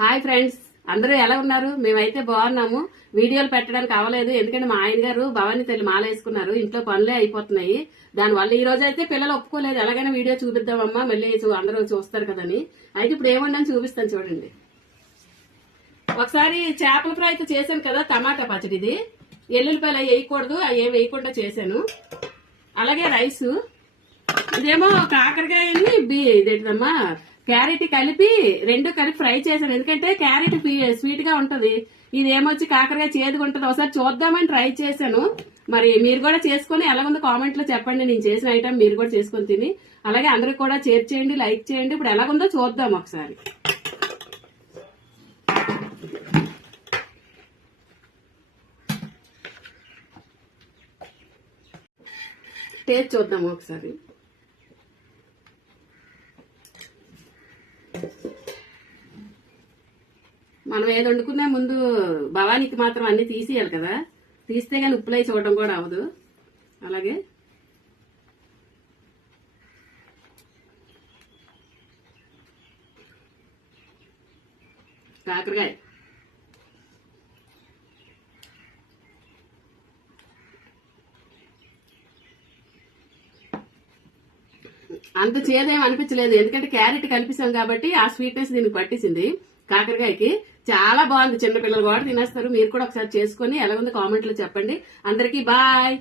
Hi friends, అందరూ ఎలా ఉన్నారు? మేమైతే బాగున్నాము. వీడియోలు పెట్టడానికి అవ్వలేదు, ఎందుకంటే మా ఆయన గారు భవానీ తల్లి మాల వేసుకున్నారు. ఇంట్లో పనులే అయిపోతున్నాయి. దానివల్ల ఈ రోజు అయితే పిల్లలు ఒప్పుకోలేదు. ఎలాగైనా వీడియో చూపిద్దామమ్మా, మళ్ళీ అందరూ చూస్తారు కదని. అయితే ఇప్పుడు ఏముండని చూపిస్తాను చూడండి. ఒకసారి చేపల ఫ్రై అయితే చేశాను కదా, టమాటా పచ్చడి. ఇది ఎల్లుల్లిపాయలు అవి వేయకూడదు, అవి ఏమి వేయకుండా చేశాను. అలాగే రైసు, ఇదేమో కాకరకాయని ఇదేంటమ్మా క్యారెట్ కలిపి రెండు కలిపి ఫ్రై చేశాను. ఎందుకంటే క్యారెట్ స్వీట్ గా ఉంటది, ఇదేమొచ్చి కాకరకాయ చేదుగా ఉంటది. ఒకసారి చూద్దామని ట్రై చేశాను. మరి మీరు కూడా చేసుకుని ఎలాగుందో కామెంట్ లో చెప్పండి. నేను చేసిన ఐటమ్ మీరు కూడా చేసుకుని తిని, అలాగే అందరికి కూడా షేర్ చేయండి, లైక్ చేయండి. ఇప్పుడు ఎలాగుందో చూద్దాం ఒకసారి. టేస్ట్ చూద్దాము ఒకసారి. మనం ఏది వండుకున్నా ముందు భవానీకి మాత్రం అన్ని తీసేయాలి కదా, తీస్తే కానీ ఉప్పులై చూడడం కూడా అవదు. అలాగే కాకరకాయ అంత చేదేం అనిపించలేదు, ఎందుకంటే క్యారెట్ కలిపిస్తాం కాబట్టి ఆ స్వీట్నెస్ దీనికి పట్టేసింది. కాకరకాయకి చాలా బాగుంది, చిన్నపిల్లలు కూడా తినేస్తారు. మీరు కూడా ఒకసారి చేసుకుని ఎలాగుందో కామెంట్ లో చెప్పండి. అందరికీ బాయ్.